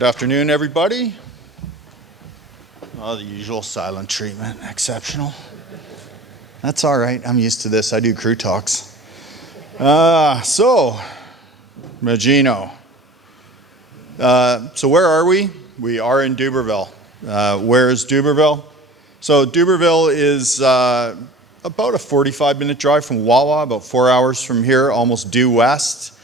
Good afternoon, everybody. Oh, the usual silent treatment, exceptional. That's all right, I'm used to this. I do crew talks. So, Magino. So where are we? We are in Dubreuilville. Where is Dubreuilville? So Dubreuilville is about a 45-minute drive from Wawa, about 4 hours from here, almost due west.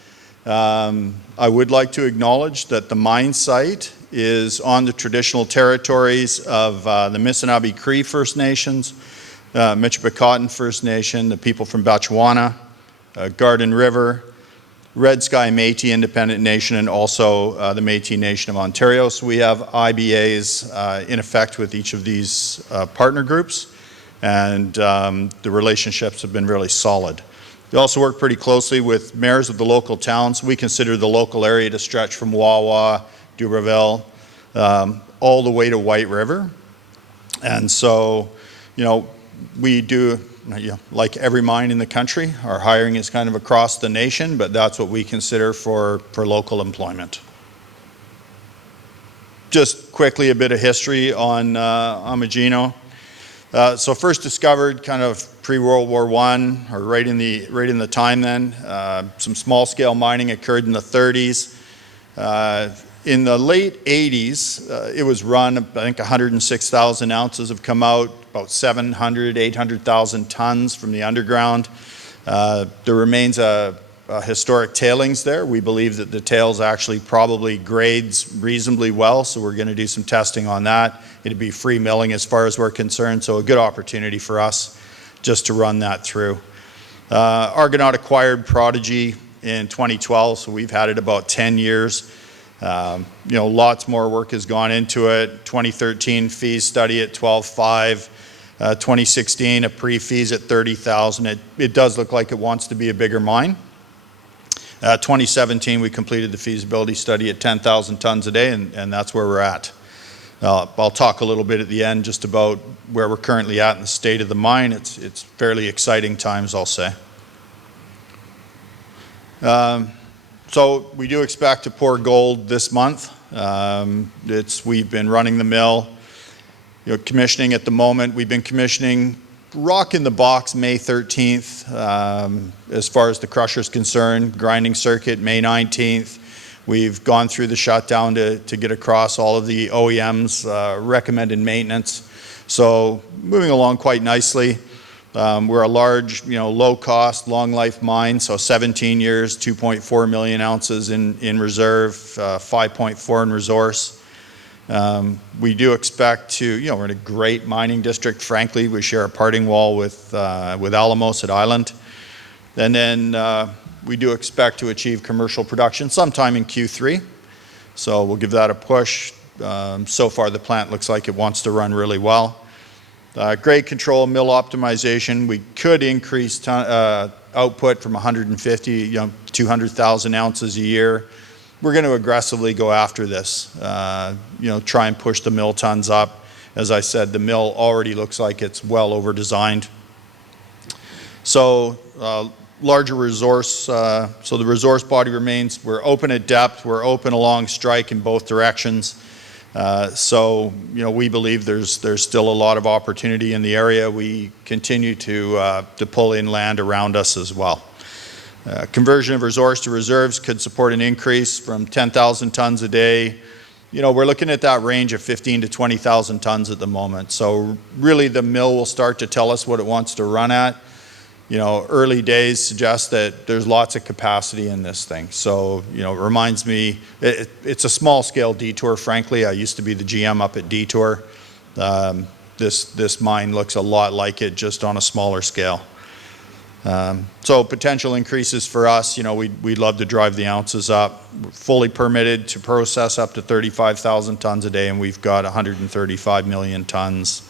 I would like to acknowledge that the mine site is on the traditional territories of the Missinaba Cree First Nations, Michipicoten First Nation, the people from Batchewana, Garden River, Red Sky Métis Independent Nation, and also the Métis Nation of Ontario. So we have IBAs in effect with each of these partner groups, and the relationships have been really solid. We also work pretty closely with mayors of the local towns. We consider the local area to stretch from Wawa, Dubreuilville, all the way to White River. And so, you know, we do, like every mine in the country, our hiring is kind of across the nation, but that's what we consider for local employment. Just quickly, a bit of history on Magino. So first discovered kind of pre-World War I, or right in the time then. Some small-scale mining occurred in the 30s. In the late 80s, it was run, I think 106,000 ounces have come out, about 700, 800,000 tons from the underground. There remains a historic tailings there. We believe that the tails actually probably grades reasonably well, so we're going to do some testing on that. It'd be free milling as far as we're concerned, so a good opportunity for us just to run that through. Argonaut acquired Prodigy in 2012, so we've had it about 10 years. You know, lots more work has gone into it. 2013 fees study at 12.5. 2016 a pre-fees at 30,000. It does look like it wants to be a bigger mine. 2017 we completed the feasibility study at 10,000 tons a day, and that's where we're at. I'll talk a little bit at the end just about where we're currently at in the state of the mine. It's fairly exciting times, I'll say. So we do expect to pour gold this month. We've been running the mill, you know, commissioning at the moment. We've been commissioning rock in the box May 13th, as far as the crusher is concerned. Grinding circuit May 19th. We've gone through the shutdown to get across all of the OEM's recommended maintenance. So moving along quite nicely. We're a large, you know, low cost, long life mine. So 17 years, 2.4 million ounces in reserve, 5.4 in resource. We do expect to, you know, we're in a great mining district, frankly. We share a parting wall with Alamos at Island. And then we do expect to achieve commercial production sometime in Q3. So we'll give that a push. So far the plant looks like it wants to run really well. Grade control, mill optimization. We could increase output from 150, you know, 200,000 ounces a year. We're going to aggressively go after this, you know, try and push the mill tons up. As I said, the mill already looks like it's well over designed. So larger resource, so the resource body remains, we're open at depth, we're open along strike in both directions. So, you know, we believe there's still a lot of opportunity in the area. We continue to pull in land around us as well. Conversion of resource to reserves could support an increase from 10,000 tons a day. You know, we're looking at that range of 15 to 20,000 tons at the moment. So really the mill will start to tell us what it wants to run at. You know, early days suggest that there's lots of capacity in this thing. So, you know, it reminds me, it's a small scale Detour, frankly. I used to be the GM up at Detour. This mine looks a lot like it, just on a smaller scale. So potential increases for us, you know, we'd love to drive the ounces up. We're fully permitted to process up to 35,000 tons a day, and we've got 135 million tons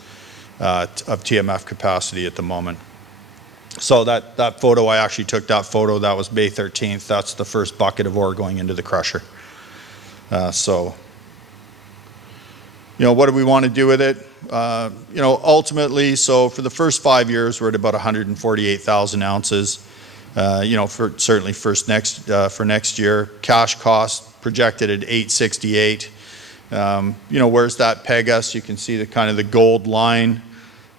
of TMF capacity at the moment. So that photo, I actually took that photo, that was May 13th. That's the first bucket of ore going into the crusher. So, you know, what do we want to do with it? You know, ultimately, so for the first 5 years, we're at about 148,000 ounces. You know, certainly for next year. Cash cost projected at $868. Where's that peg us? You can see the kind of the gold line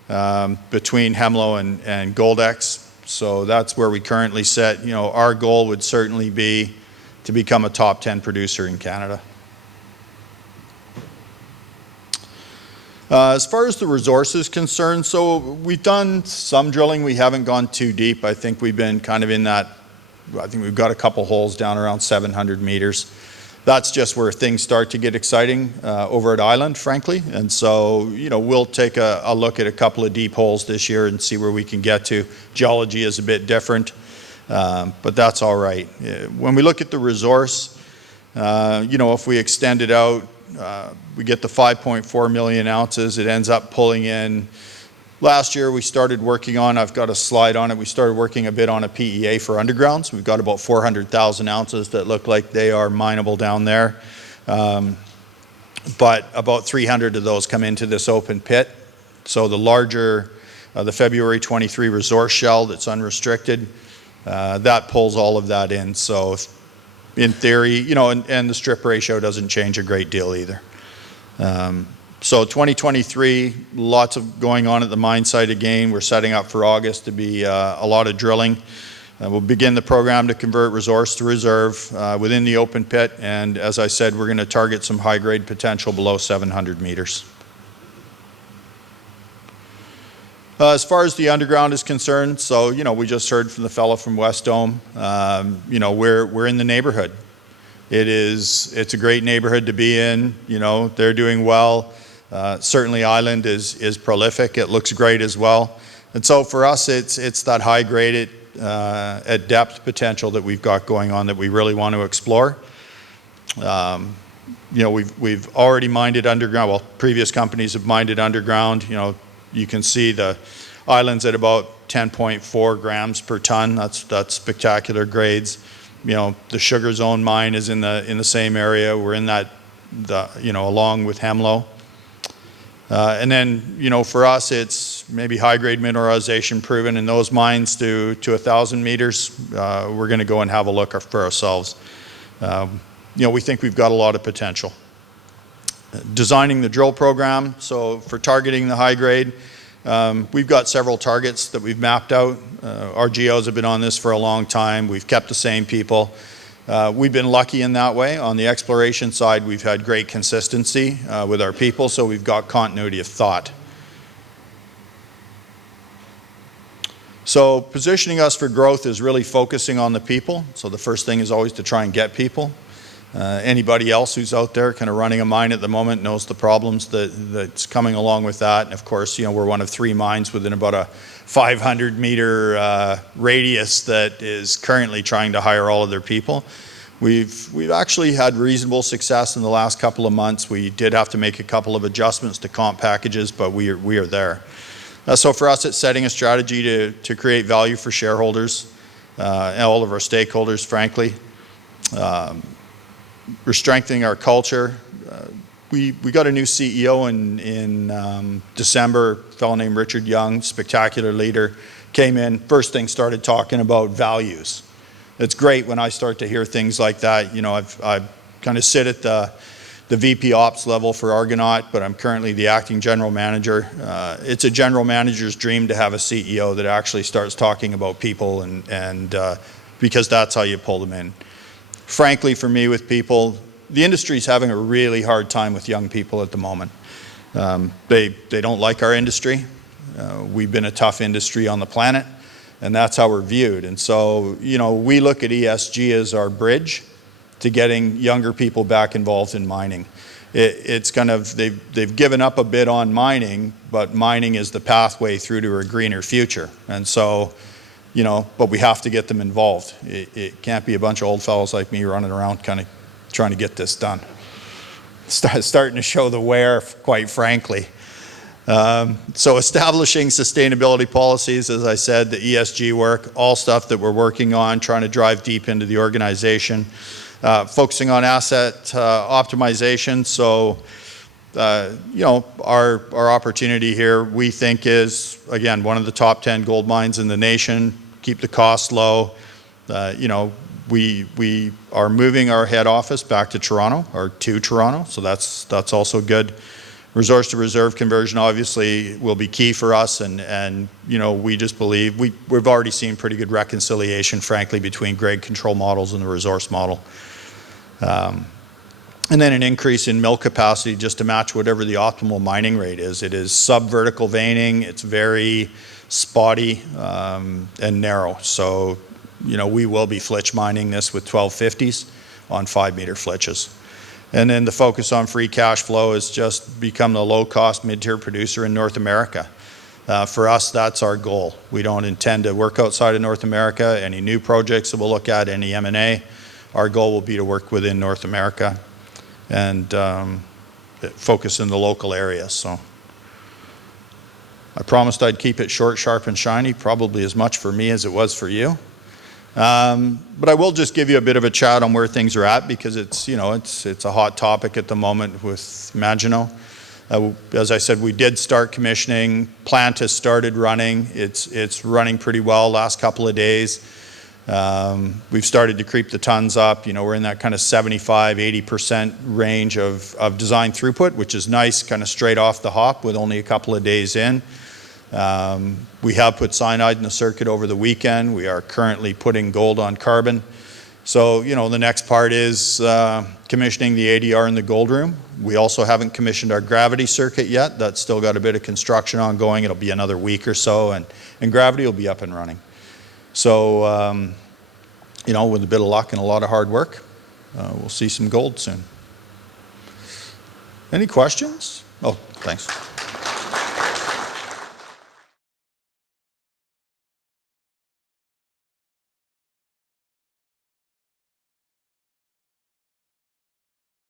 between Hemlo and Goldex. So that's where we currently sit. Our goal would certainly be to become a top 10 producer in Canada. As far as the resource is concerned, so we've done some drilling. We haven't gone too deep. I think we've been kind of in that, I think we've got a couple holes down around 700 meters. That's just where things start to get exciting over at Island, frankly. And so, we'll take a look at a couple of deep holes this year and see where we can get to. Geology is a bit different, but that's all right. When we look at the resource, if we extend it out, we get the 5.4 million ounces. It ends up pulling in. Last year we started working on, I've got a slide on it, we started working a bit on a PEA for undergrounds. We've got about 400,000 ounces that look like they are mineable down there. But about 300 of those come into this open pit. So the larger, the February 23 resource shell that's unrestricted, that pulls all of that in. So in theory, and the strip ratio doesn't change a great deal either. So 2023, lots of going on at the mine site again. We're setting up for August to be a lot of drilling. We'll begin the program to convert resource to reserve within the open pit. And as I said, we're going to target some high-grade potential below 700 meters. As far as the underground is concerned, so, we just heard from the fellow from West Dome. We're in the neighborhood. It's a great neighborhood to be in. They're doing well. Certainly Island is prolific. It looks great as well. And so for us, it's that high grade at depth potential that we've got going on that we really want to explore. We've already mined it underground. Well, previous companies have mined it underground. You can see the Island's at about 10.4 grams per ton. That's spectacular grades. The Sugar Zone mine is in the same area. We're in that, along with Hemlo. And then, for us, it's maybe high-grade mineralization proven in those mines to 1,000 meters. We're going to go and have a look for ourselves. We think we've got a lot of potential. Designing the drill program, so for targeting the high grade, we've got several targets that we've mapped out. Our geos have been on this for a long time. We've kept the same people. We've been lucky in that way. On the exploration side, we've had great consistency with our people, so we've got continuity of thought. So positioning us for growth is really focusing on the people. So the first thing is always to try and get people. Anybody else who's out there kind of running a mine at the moment knows the problems that's coming along with that. And of course, we're one of 3 mines within about a 500 meter radius that is currently trying to hire all of their people. We've actually had reasonable success in the last couple of months. We did have to make a couple of adjustments to comp packages, but we are there. So for us, it's setting a strategy to create value for shareholders and all of our stakeholders, frankly. We're strengthening our culture. We got a new CEO in December, a fellow named Richard Young, spectacular leader, came in, first thing started talking about values. It's great when I start to hear things like that. I kind of sit at the VP Ops level for Argonaut, but I'm currently the acting general manager. It's a general manager's dream to have a CEO that actually starts talking about people and because that's how you pull them in. Frankly, for me with people, the industry's having a really hard time with young people at the moment. They don't like our industry. We've been a tough industry on the planet, and that's how we're viewed. And so, we look at ESG as our bridge to getting younger people back involved in mining. It's kind of, they've given up a bit on mining, but mining is the pathway through to a greener future. And so, but we have to get them involved. It can't be a bunch of old fellows like me running around kind of trying to get this done. Starting to show the wear, quite frankly. So establishing sustainability policies, as I said, the ESG work, all stuff that we're working on, trying to drive deep into the organization. Focusing on asset optimization. So, our opportunity here, we think, is, again, one of the top 10 gold mines in the nation. Keep the costs low. We are moving our head office back to Toronto, or to Toronto, so that's also good. Resource to reserve conversion obviously will be key for us, and you know, we just believe, we've already seen pretty good reconciliation, frankly, between grade control models and the resource model. And then an increase in mill capacity just to match whatever the optimal mining rate is. It is sub-vertical veining, it's very spotty and narrow. So, you know, we will be flitch mining this with 1250s on 5-meter flitches. And then the focus on free cash flow is just become the low-cost mid-tier producer in North America. For us, that's our goal. We don't intend to work outside of North America. Any new projects that we'll look at, any M&A, our goal will be to work within North America and focus in the local area. So I promised I'd keep it short, sharp, and shiny, probably as much for me as it was for you. But I will just give you a bit of a chat on where things are at, because it's, you know, it's a hot topic at the moment with Magino. As I said, we did start commissioning. Plant has started running. It's running pretty well last couple of days. We've started to creep the tons up. You know, we're in that kind of 75–80% range of design throughput, which is nice, kind of straight off the hop with only a couple of days in. We have put cyanide in the circuit over the weekend. We are currently putting gold on carbon. So, you know, the next part is commissioning the ADR in the gold room. We also haven't commissioned our gravity circuit yet. That's still got a bit of construction ongoing. It'll be another week or so, and gravity will be up and running. So, you know, with a bit of luck and a lot of hard work, we'll see some gold soon. Any questions? Oh, thanks.